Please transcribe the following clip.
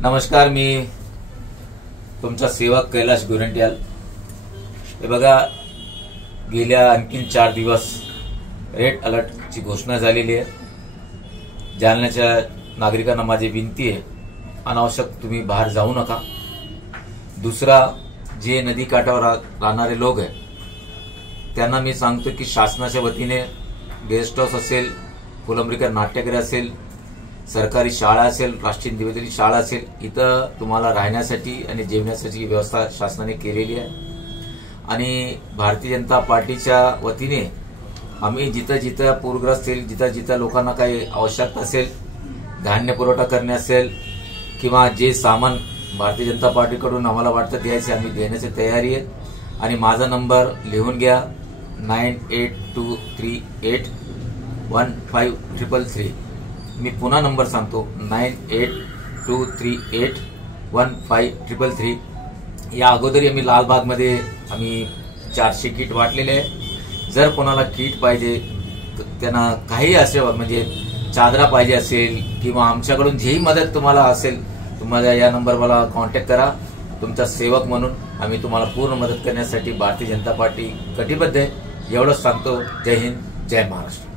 नमस्कार, मी तुमचा सेवक कैलाश गोरंट्याल। हे बघा, गेल्या आणखीन 4 दिवस रेड अलर्टची घोषणा झालेली आहे। जालन्याच्या नागरिकांना माझी विनंती आहे, अनावश्यक तुम्ही बाहेर जाऊ नका। दुसरा, जे नदी काठावर राहणारे लोक आहेत त्यांना मी सांगतो की शासनाच्या वतीने गेस्ट हाऊस असेल, फुलंब्रीकर नाट्यगृह असेल, सरकारी शाळा असेल, राष्ट्रीय निवेदित शाळा असेल, इथं तुम्हाला राहण्यासाठी आणि जेवण्यासाठी व्यवस्था शासनाने केलेली आहे। आणि भारतीय जनता पार्टीच्या वतीने आम्ही जिथं जिथं पूरग्रस्त असेल, जिथं जिथं लोकांना काही आवश्यकता असेल, धान्य पुरवठा करणे असेल किंवा जे सामान भारतीय जनता पार्टीकडून आम्हाला वाटतं द्यायचे, आम्ही देण्याची तयारी आहे। आणि माझा नंबर लिहून घ्या, 9823815333। मी पुन्हा नंबर सांगतो, 9823815333। या अगोदर आम्ही लालबागमध्ये आम्ही 400 किट वाटलेले आहे। जर कोणाला किट पाहिजे, त्यांना काही असे म्हणजे चादरा पाहिजे असेल किंवा आमच्याकडून जेही मदत तुम्हाला असेल, तुम्हाला या नंबरला कॉन्टॅक्ट करा। तुमचा सेवक म्हणून आम्ही तुम्हाला पूर्ण मदत करण्यासाठी भारतीय जनता पार्टी कटिबद्ध आहे, एवढंच सांगतो। जय हिंद, जय महाराष्ट्र।